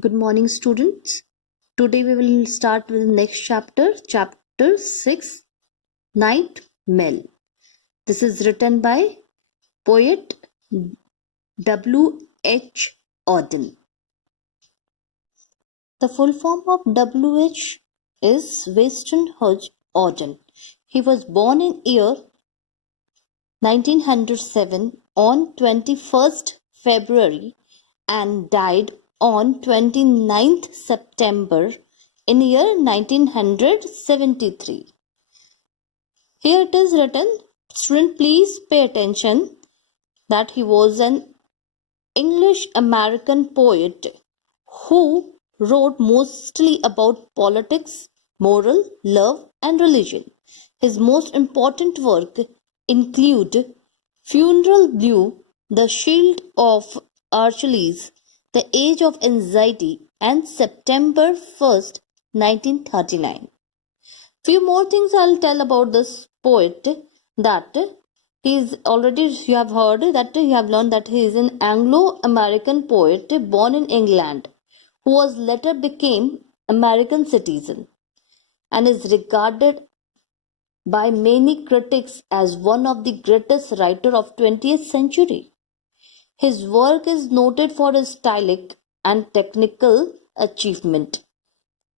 Good morning, students. Today we will start with the next chapter, chapter 6, Night Mail. This is written by poet W. H. Auden. The full form of W. H. is Winston Hodge Auden. He was born in year 1907 on 21st February and died on 29th September in year 1973. Here it is written, student, please pay attention that he was an English American poet who wrote mostly about politics, moral, love and religion. His most important work include Funeral Blue, The Shield of Achilles, The Age of Anxiety and September 1st, 1939. Few more things I'll tell about this poet, that you have learned that he is an Anglo-American poet born in England who was later became American citizen and is regarded by many critics as one of the greatest writers of 20th century. His work is noted for his stylistic and technical achievement,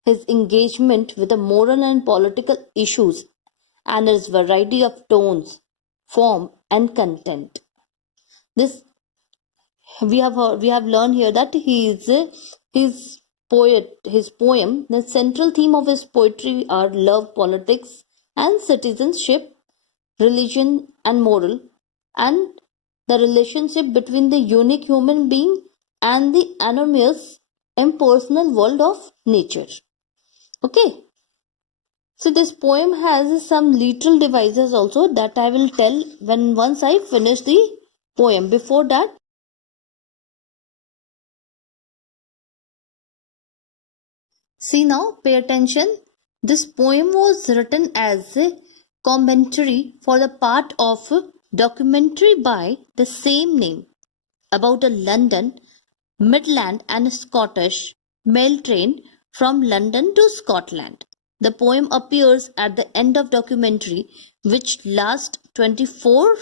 his engagement with the moral and political issues, and his variety of tones, form, and content. This we have learned here that his poem. The central theme of his poetry are love, politics, and citizenship, religion, and moral, and the relationship between the unique human being and the enormous impersonal world of nature. Okay. So this poem has some literal devices also that I will tell once I finish the poem. Before that, see now, pay attention. This poem was written as a commentary for the part of a documentary by the same name about a London, Midland and Scottish mail train from London to Scotland. The poem appears at the end of documentary which lasts 24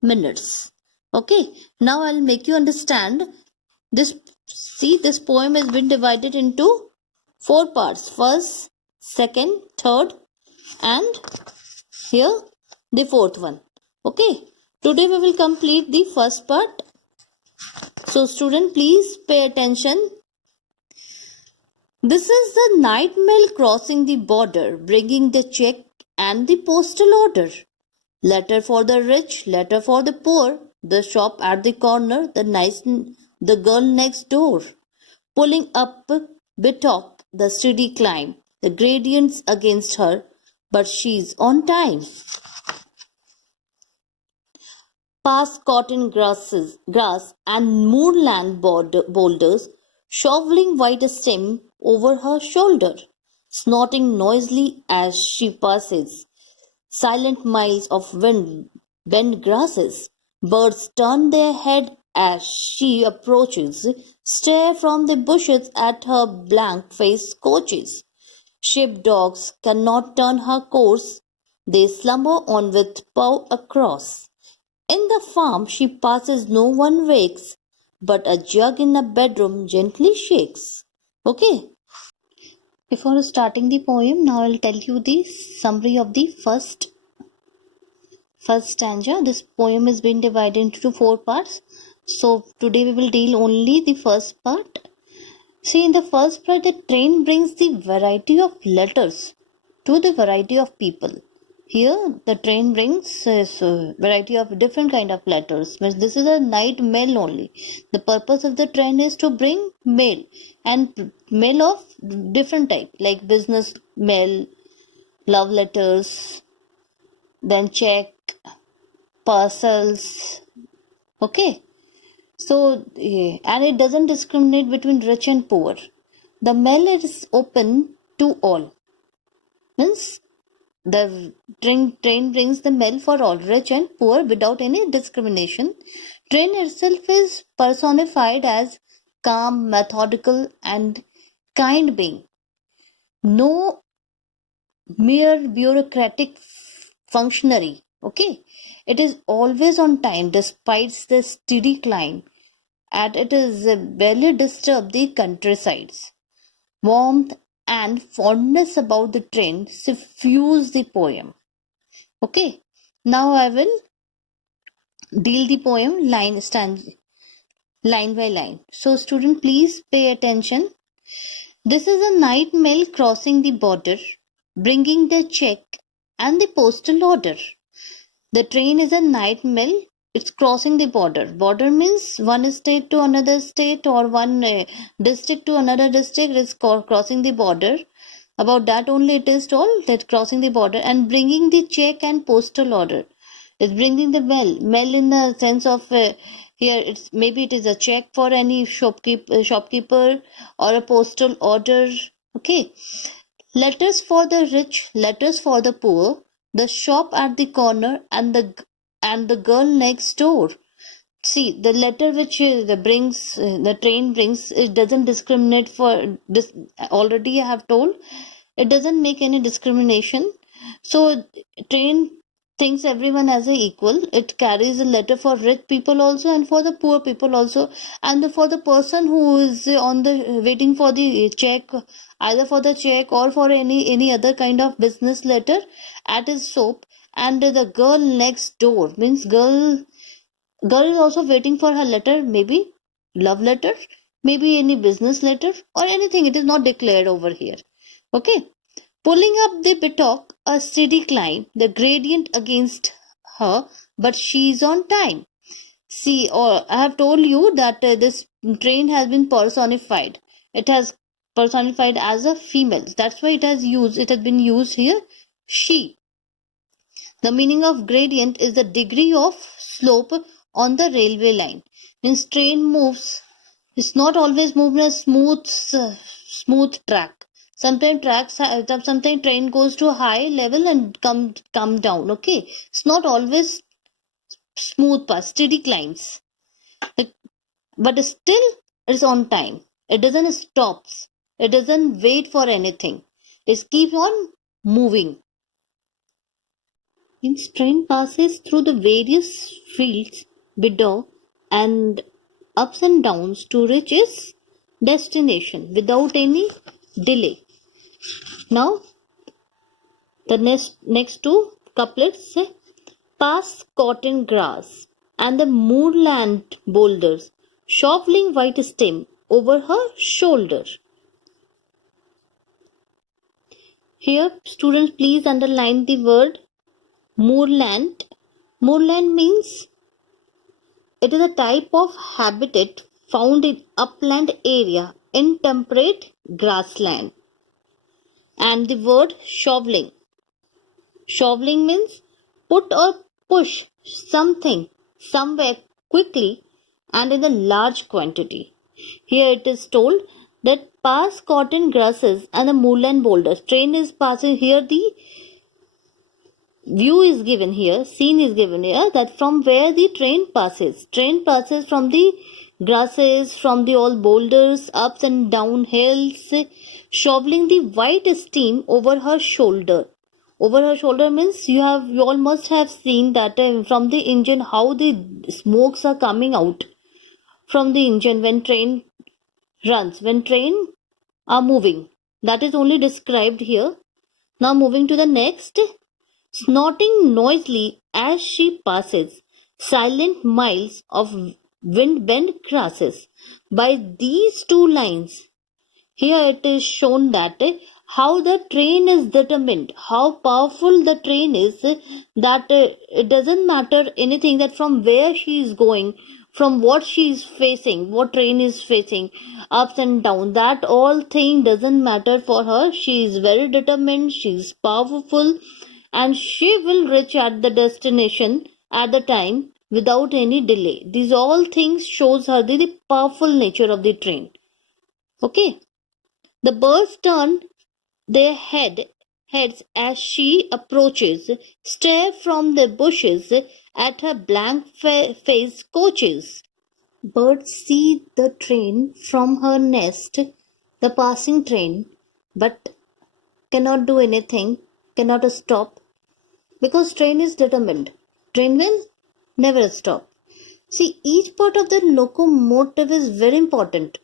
minutes. Okay, now I'll make you understand this. See, this poem has been divided into 4 parts. First, second, third, and here the fourth one. Okay, today we will complete the first part. So student, please pay attention. This is the night mail crossing the border, bringing the check and the postal order. Letter for the rich, letter for the poor, the shop at the corner, the girl next door. Pulling up betop the steady climb, the gradients against her, but she's on time. Past cotton grass and moorland boulders, shoveling white stem over her shoulder, snorting noisily as she passes. Silent miles of wind bend grasses. Birds turn their head as she approaches, stare from the bushes at her blank-faced coaches. Sheepdogs cannot turn her course. They slumber on with paw across. In the farm she passes, no one wakes, but a jug in a bedroom gently shakes. Okay. Before starting the poem, now I'll tell you the summary of the first stanza. This poem has been divided into 4 parts. So today we will deal only the first part. See, in the first part, the train brings the variety of letters to the variety of people. Here, the train brings a variety of different kind of letters. This is a night mail only. The purpose of the train is to bring mail, and mail of different type, like business mail, love letters, then check, parcels. Okay. So, and it doesn't discriminate between rich and poor. The mail is open to all. Means the train brings the mail for all, rich and poor, without any discrimination. Train itself is personified as calm, methodical, and kind being. No mere bureaucratic functionary. Okay, it is always on time despite the steady climb, and it is barely disturb the countrysides. Warmth and fondness about the train suffuse the poem. Okay, now I will deal the poem line by line. So, student, please pay attention. This is a night mail crossing the border, bringing the check and the postal order. The train is a night mail. It's crossing the border. Border means one state to another state, or one district to another district. It's crossing the border. About that only it is told, that crossing the border and bringing the check and postal order. It's bringing the mail in the sense of here. It's maybe it is a check for any shopkeeper, or a postal order. Okay. Letters for the rich, letters for the poor, the shop at the corner, and the girl next door. See, the letter which the train brings, it doesn't discriminate for this. Already I have told, it doesn't make any discrimination. So train thinks everyone as a equal. It carries a letter for rich people also, and for the poor people also, and for the person who is on the waiting for the check, either for the check or for any other kind of business letter at his shop. And the girl next door means girl is also waiting for her letter, maybe love letter, maybe any business letter, or anything. It is not declared over here. Okay. Pulling up the buttock, a steady climb, the gradient against her, but she's on time. See, or I have told you that this train has been personified. It has personified as a female. That's why it has been used here, she. The meaning of gradient is the degree of slope on the railway line. Means train moves. It's not always moving a smooth track. Sometimes train goes to a high level and come down. Okay, it's not always smooth path, steady climbs. But still, it's on time. It doesn't stop. It doesn't wait for anything. It keeps on moving. Its train passes through the various fields below and ups and downs to reach its destination without any delay. Now, the next two couplets say, past cotton grass and the moorland boulders, shoveling white stem over her shoulder. Here, students, please underline the word moorland. Moorland means it is a type of habitat found in upland area in temperate grassland. And the word shoveling. Shoveling means put or push something somewhere quickly and in a large quantity. Here it is told that past cotton grasses and the moorland boulders. Train is passing here. The view is given here, scene is given here, that from where the train passes. Train passes from the grasses, from the all boulders, ups and down hills, shoveling the white steam over her shoulder. Over her shoulder means you all must have seen that from the engine how the smokes are coming out from the engine when train runs, when train are moving. That is only described here. Now moving to the next. Snorting noisily as she passes, silent miles of wind-bent grasses. By these two lines, here it is shown that how the train is determined, how powerful the train is, that it doesn't matter anything, that from where she is going, from what she is facing, what train is facing, ups and down, that all thing doesn't matter for her. She is very determined, she is powerful, and she will reach at the destination at the time without any delay. These all things shows her the powerful nature of the train. Okay. The birds turn their heads as she approaches, stare from the bushes at her blank faced coaches. bird see the train from her nest, the passing train, but cannot do anything, cannot stop, because train is determined. Train will never stop. See, each part of the locomotive is very important,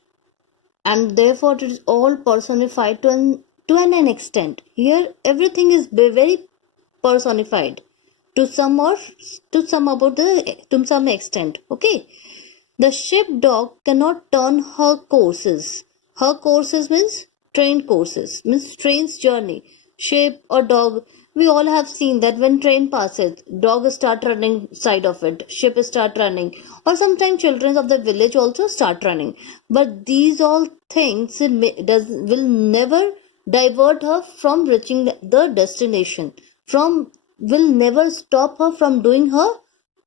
and therefore it is all personified to an extent. Here, everything is very personified to some or to some extent. Okay, the ship dog cannot turn her courses. Her courses means train courses, means train's journey. Ship or dog, we all have seen that when train passes, dog start running side of it, ship start running, or sometimes children of the village also start running. But these all things will never divert her from reaching the destination. Will never stop her from doing her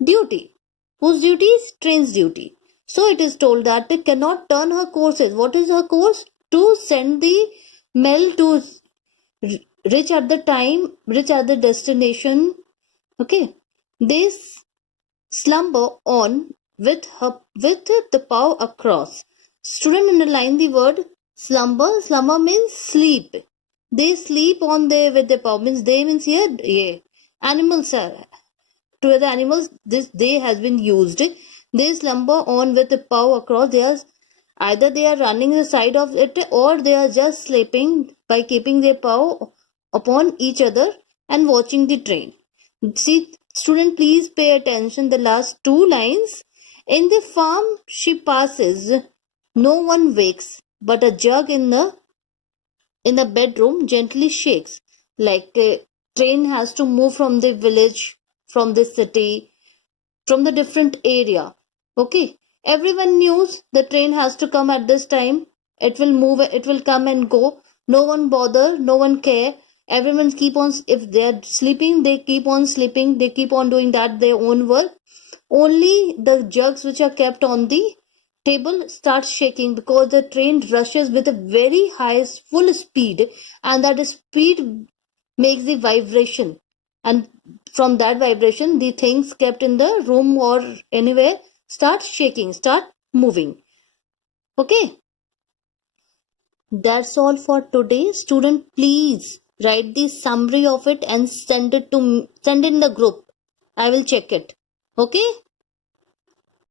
duty. Whose duty is train's duty. So it is told that they cannot turn her courses. What is her course? To send the mail to reach at the destination. Okay. They slumber on with the paw across. Student, underline the word slumber. Slumber means sleep. They sleep on there with the paw. Means they means here, yeah. Animals are to the animals this day has been used. They slumber on with the paw across. Either they are running the side of it, or they are just sleeping by keeping their paw upon each other and watching the train. See, student, please pay attention. The last two lines. In the farm she passes, no one wakes, but a jug in the bedroom gently shakes. Like a train has to move from the village, from the city, from the different area. Okay, everyone knows the train has to come at this time. It will move, it will come and go. No one bother, no one care. Everyone keep on, if they're sleeping, they keep on sleeping, they keep on doing that their own work. Only the jugs which are kept on the table start shaking, because the train rushes with a very high full speed, and that speed makes the vibration, and from that vibration the things kept in the room or anywhere start shaking, start moving. Okay, that's all for today. Student, please write the summary of it and send in the group. I will check it. Okay.